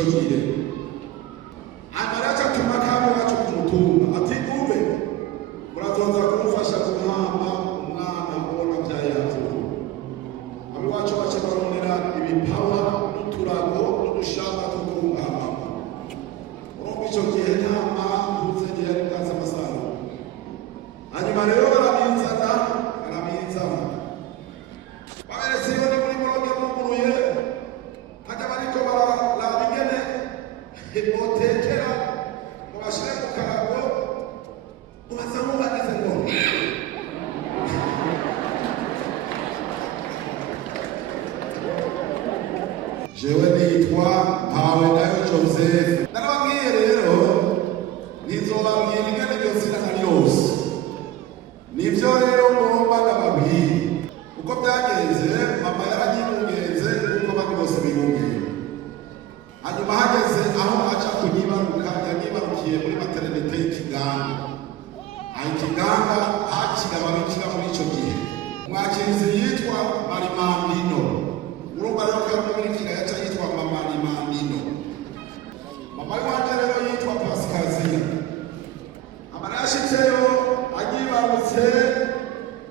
ico gihe amaraca tumakamo wacu kumutumba ati umve murazoza kumufasha guhamba umwana ubona vyayazo abi wacu bace baronera ibipawa n'uturago n'udushaka two kuhamba urumva ico gihe ntama ntuzenge yari bwaza amasaha hanyuma rero barabizana baberetse iyo ni muri muroge muguruye hajya bariko bararaba ingene botekera ngo bashire mu karago ubaza nk'ubagize ngo jewe nitwa Mpawenayo Joseph narababwiye rero nizobabwira ingene iryo zina ari yose nivyo rero ngomba ndababwira uko byagenze mama yaragimugenze uko bandi bose bibumbiye hanyuma hageze aho aca kunyibaruka yanyibarukiye muri maternité y'Ikiganda Ikiganda hakira ababikira muri ico gihe umwakirizi yitwa Marimandino urumva rero ko yamubikira yaca yitwa mama Marimandino mama wanje rero yitwa Pasikaziya amara yashitseyo anyibarutse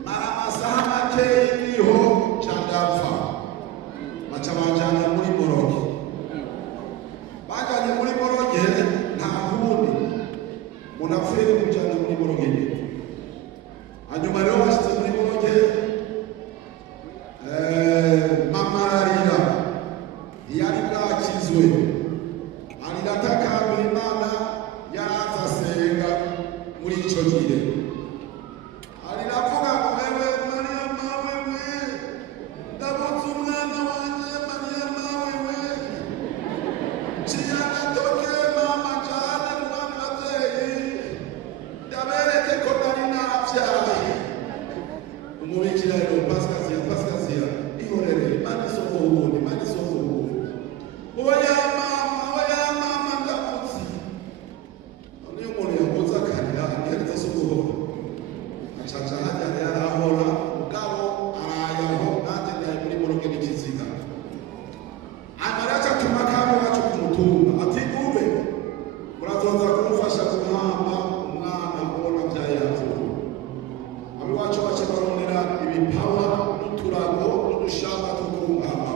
maramasaha make iriho candapfa baca banjana muri Moroge bajanye muri Moroge nta kundi umuntu apfuye kumujana muri Moroge hanyuma rero bashitse muri Moroge mama ararira yari bwakizwe arira atakambira Imana yaraza asenga muri ico gihe ariravuga ngo wewe Maria mawe we ndabutse umwana wanje Maria mawe we ciyagatoke mama jane mu bandi bavyeyi ndabereke ko nari navyaye umubikira rero Pasikaziya ihorere Imana isoko ubundi oya mama ndabutse niyo umuntu yakoze akarira ntiyahita asukuhora acaca hajya yarahora mugabo arayaho nanjye ndaye muri Moroge n'ikiziga amaraca tumakamo wacu kumutumba ati umve murazoza kumufasha guhamba umwana ubona vyayazo abi wacu bace baronera ibipawa n'uturago n'udushaka two kuhamba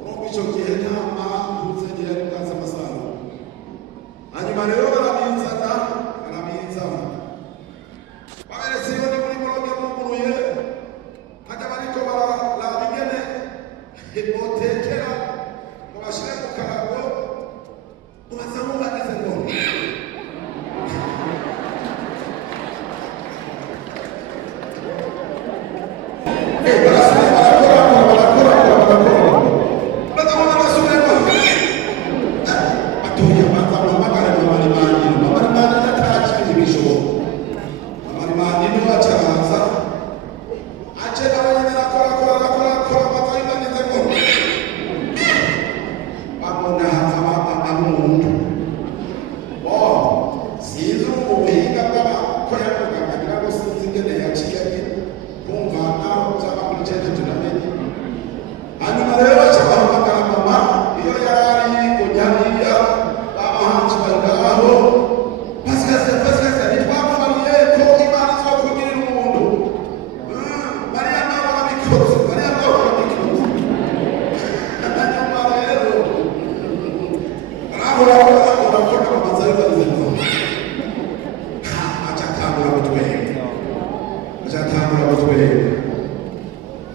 urumva ico gihe ntama ntuzenge yari bwaza amasaha hanyuma rero barabizana baberetse iyo ni muri muroge muguruye hajya bariko bararaba ingene botekera ngo bashire mu karago ubaza nk'ubagize ngo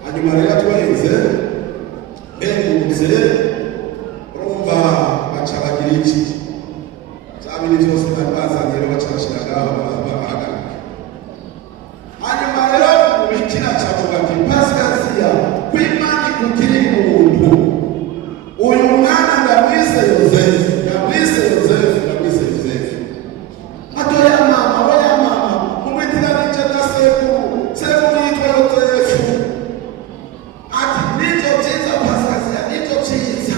hanyuma rero twahinze urumva baca bagira iki bya bindi byose bazanye rero baca bashiragaho bahagarika hanyuma rero umubikira cavuga ati Pasikaziya kw'Imana ikugire umuntu uyu mwana ndamwise Yozefu atoya mama umwitira nije na sekuru yitwa Yozefu ati nivyo vyiza Pasikaziya nivyo vyiza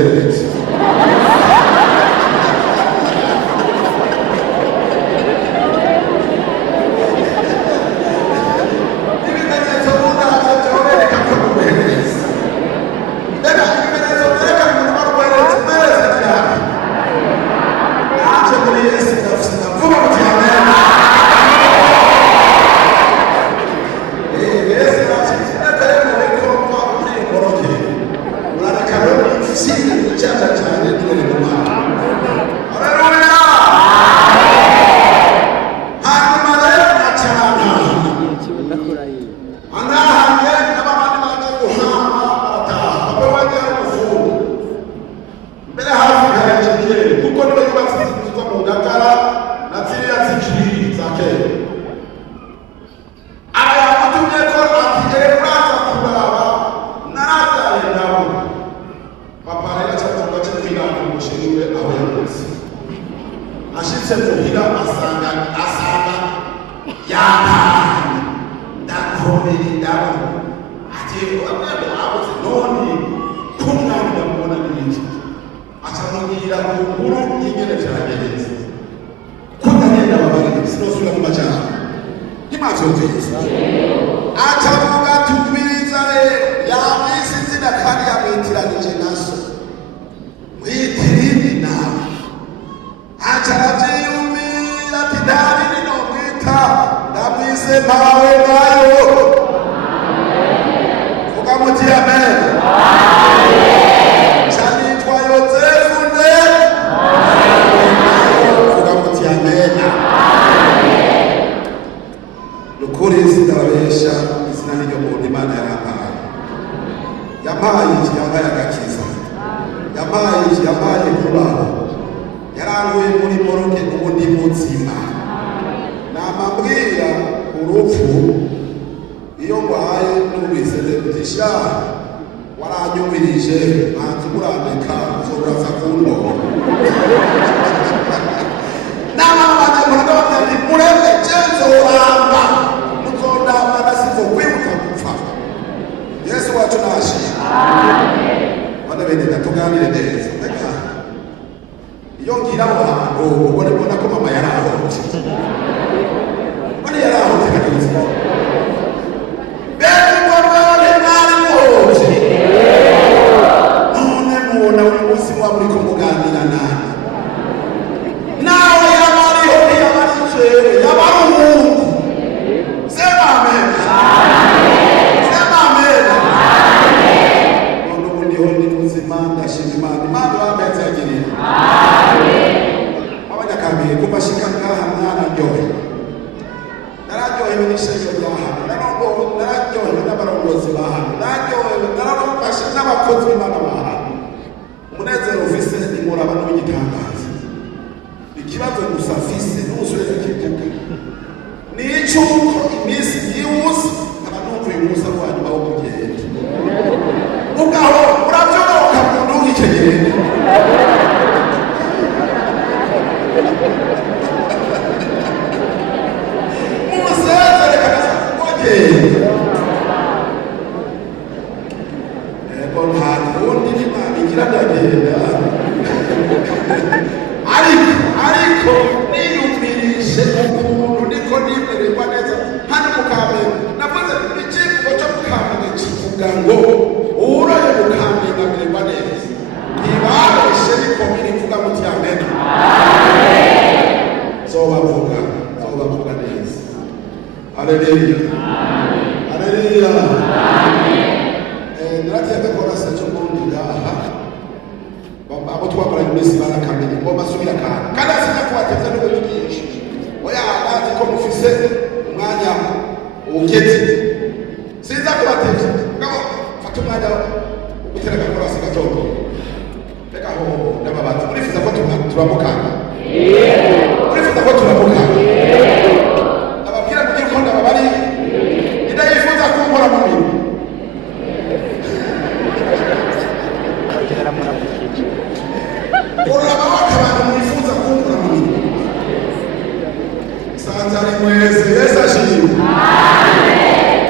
umuhererezi. Ibimenyetso runaka byoreka ko umuhererezi. Mbega ibimenyetso byerekana umuntu ko umuhererezi umuhererezi agira ati naje muri Yesu ndafite vuba mu gihe amena.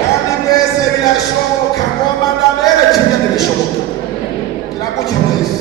Kandi mwese birashoboka ngomba ndabere kimwe ntibishoboka kiraguca mwese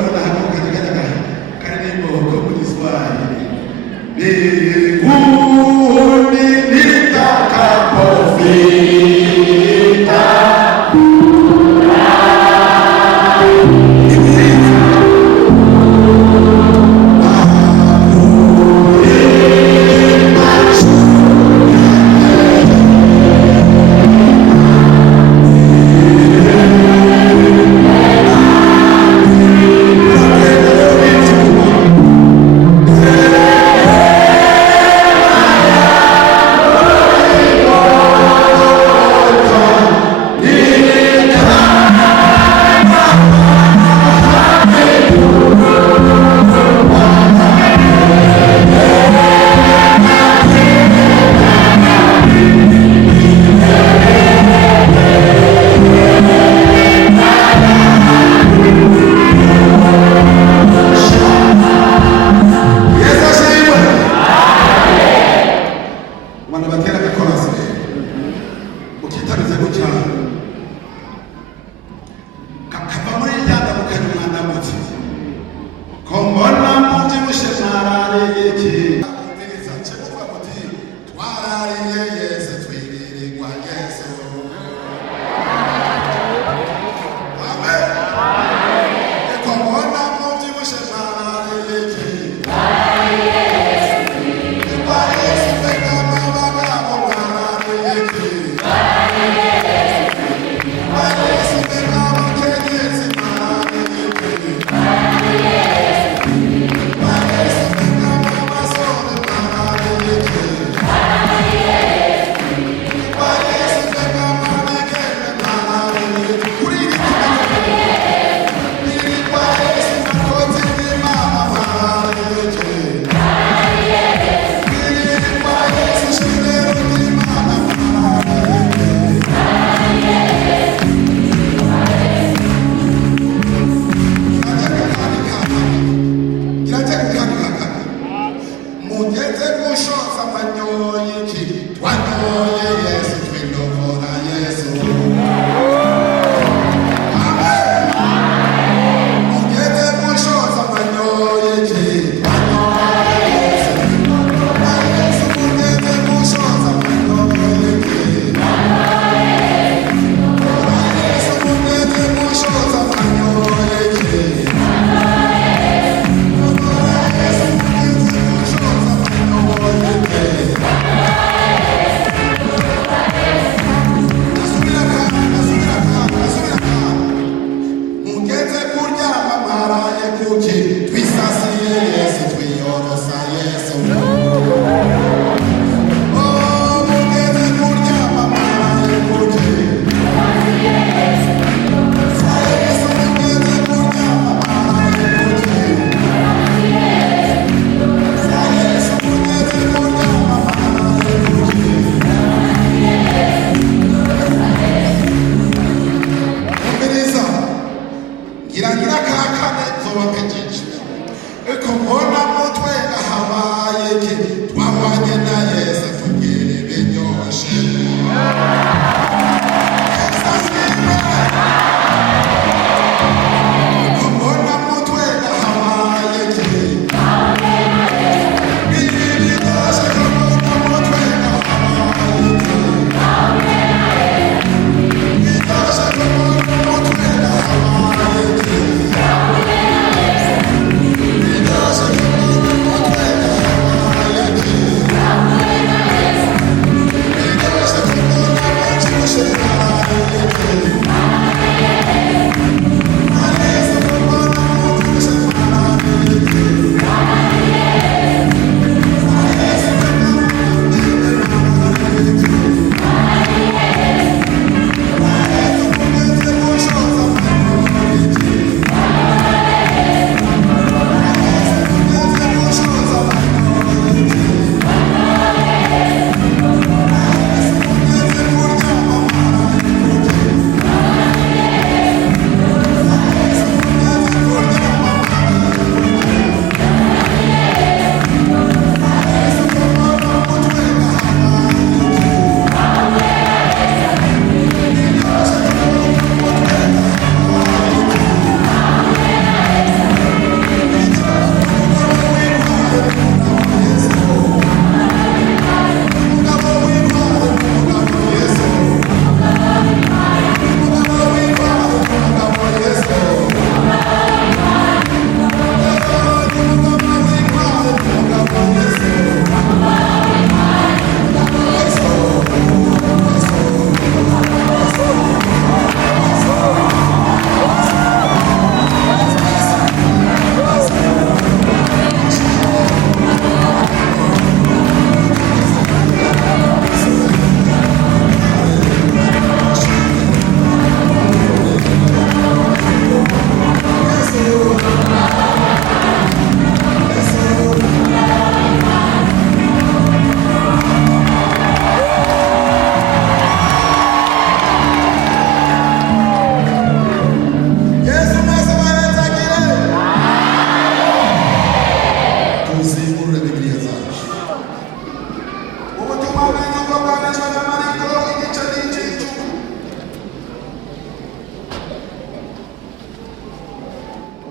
turabona hano katika karibu Kiswahili. Mbinguni nitakapofika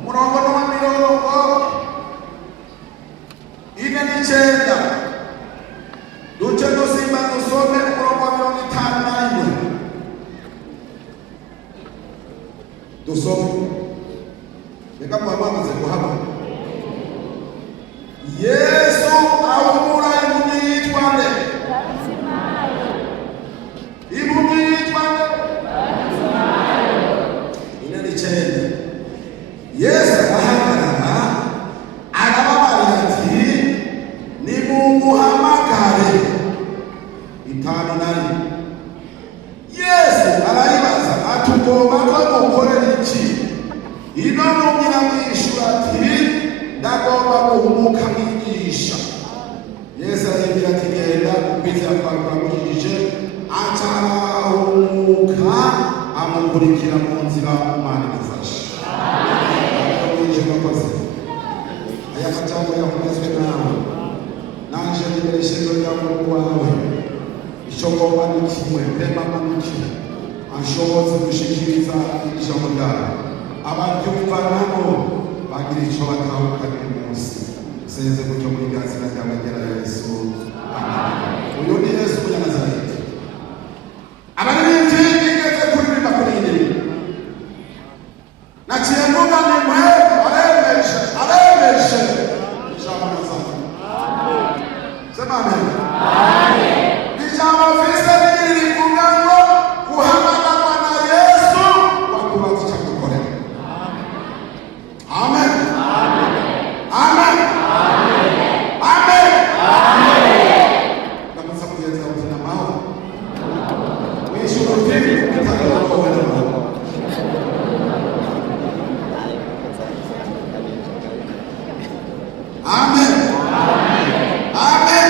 umurongo wa mirongo ine n'icyenda duce dusimba dusome umurongo wa 51 dusome reka mwamaze kuhaba. Yesu ahumura impumyi yitwa nde? Impumyi yitwa nde? ine n'icyenda Yesu ahagarara arababarira ati nimumuhamagare. 5 Yesu arayibaza ati ugomba ko mukorera iki? ino mubwira mwishura ati ndagomba guhumuka mwigisha. Yesu arabwira ati genda umbize akamujije atarahumuka amukurikira mu nzira Imana idufashe. Aya majambo yakomezwe nawe nanje nibereshezo rya Mungu wawe icyo ngomba ni kimwe pema manukira anshoboze gushikiriza ijambo ryawe abaryumva nabo bagira icyo batahukana uyu munsi senze gutyo muri gazina ryawe ryera Yesu. Amen. Uyu ni Yesu wa Nazareti. Abaririmbyi bigeze kuririmba kuri iyi ndirimbo naciye mvuga ni mwe aremeje ijambo Nazareti. Sema amen. Ijambo vise nilifunga ngo kuhamagarwa na Yesu wakubaza cha kukorera. Amen. Amen. Amen. Kama sababu ya tuna mao mwisho wa dini mtakao kwa wale. Amen. Amen.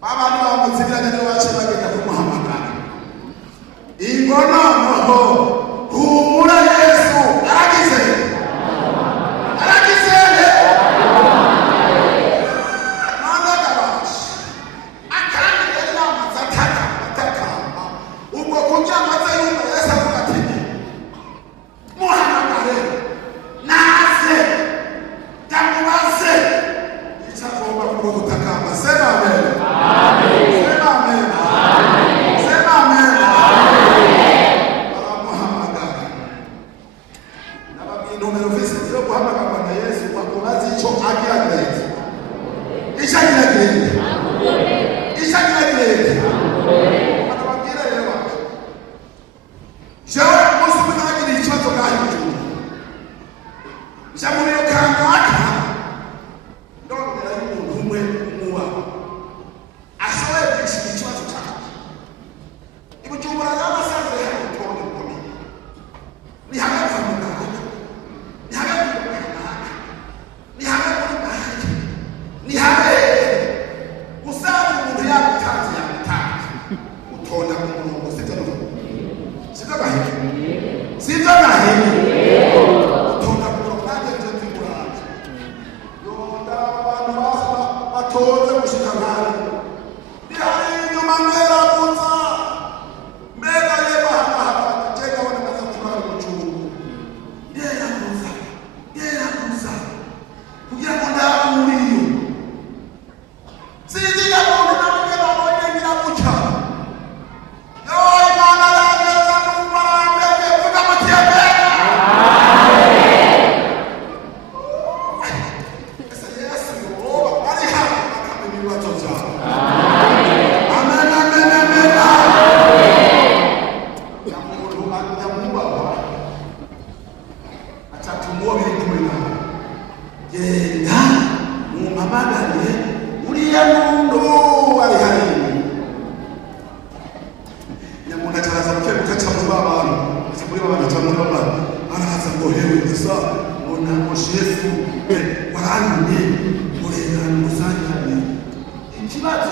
Baba ni wa muziki na ndio wache bageka kumuhamaka umurongo sibyo sibyo gahe sibyo gahe utonda ku murongo nanjye nje nzimuranje yonda abantu basa batoze gushika nkari bihari inyuma mbera kuza mbega yeba hapa jega wana nasatura kuchungu yera kuza kugira ngo ndaburiyo siziga ngo ndaburiyo babonye ngira guca yo imana yageza n'umwambe vuga mutiye ese yesu yo ari hafi akamenya ibibazo byawe amen amen amen yamubaha atatumoa biri kumwe nawe genda mumpamagare uriya muntu ari hariya nyamuna cyaraza gukebuka cyangwa abantu ese muri babana cyangwa muri babana araza ngo hewe gusa mbona mushefu waranyumye urengana musangane ikibazo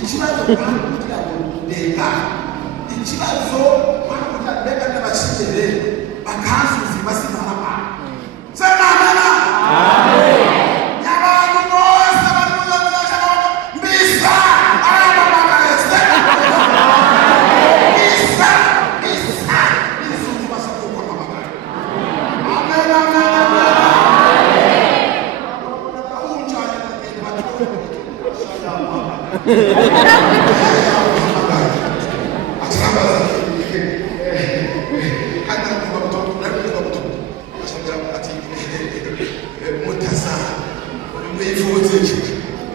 kugira ngo ndega ikibazo kugira ndega n'abashimire bakansubiza basimama sema amen y'abantu bose baruzaza mbisa arabamagara mbisa basa kuko amagara amen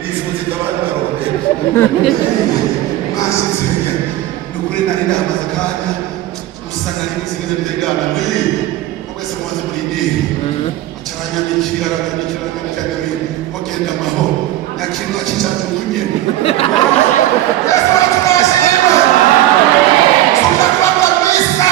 bifuza ndabana baronde masizenya nukuri nari namaze kanya usanga ari muzinze ndegana muri mwese mwaze muri ndiri acanya n'ikiranga cyane bagenda mahoro nakintu kicaje kunye yesu atubashima sofa kwa misa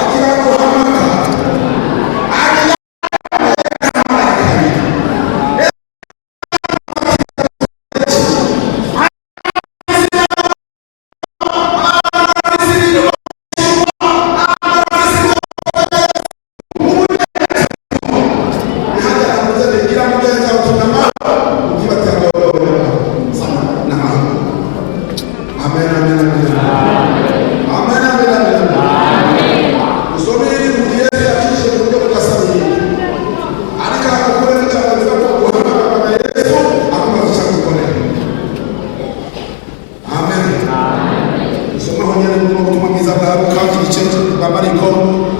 Akira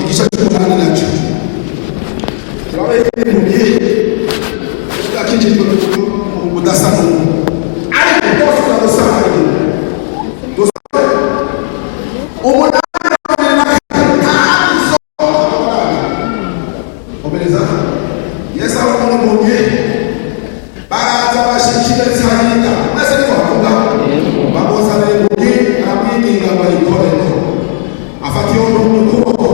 igice cy'umunani nacyo turabaye impumyi yakinjijwe mu budasa n'ubu ariko bose turadusangiye afata iyo nkuru mu kuboko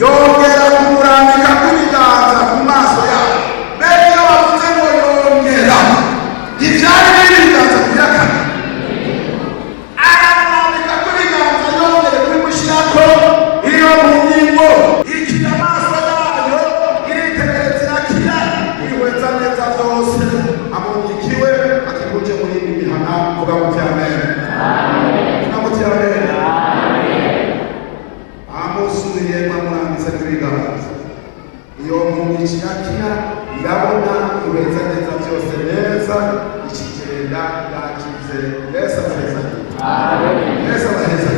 yongera kumurambika kw'ibiganza ku maso yabo. Mbega iyo bavuze ngo yongera, ivyari n'ibiganza bya kane, aramurambika kw'ibiganza yongere kubimushirako iyo mu ngingo ikira amaso yayo iritegereza irakira ihweza neza vyose. Amunyikiwe ati kuje muri ibi bihana, vuga muti amen. Vuga muti amen. Amusubiye mwamurambitse kw'ibiganza, iyo muntu yakira irabona ihweza neza vyose neza, ikigenda yakize. Yesu abaheza. Yesu abaheza.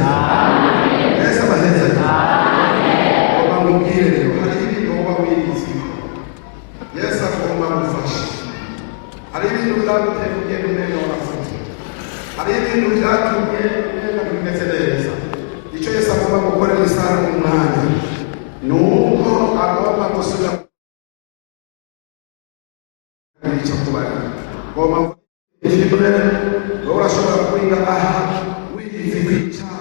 Yesu abaheza. Oba mubwire rero, hari ibintu uba wiyizi, Yesu agomba gufasha. Hari ibintu byaguteye kugenda umenya warafuze, hari ibintu byatumye umenya bimeze neza. Icyo Yesu agomba gukorera isaha mu mwanya ni uko agomba gusubira icyo kubara. Ngomba ishimwe, wowe urashobora kurinda aha wiyizi kw'icyaha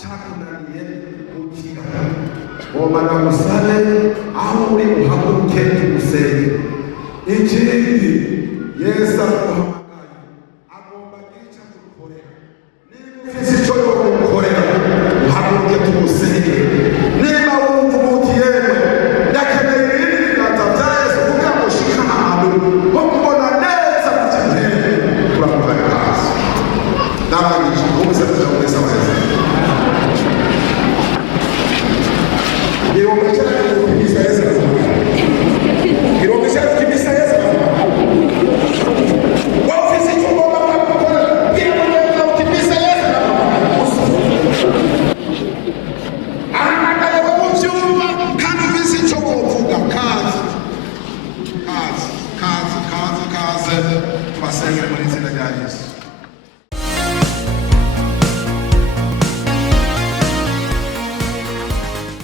cyakunaniye gukira. Ngomba ndagusabe aho uri uhaguruke tugusenge. Ikindi Yesu araguhamagaye, agomba kugira icyo agukorera. Niba ufite icyo yogukorera, uhaguruke tugusenge. Niba wumva umuti yewe ndakeneye ibindi biganza bya Yesu kugira ngo ushike ahantu ho kubona neza mu kirere, turamuhaye hasi. Ndabangije umusatsi wa Yesu abaheza. Iyo mwicara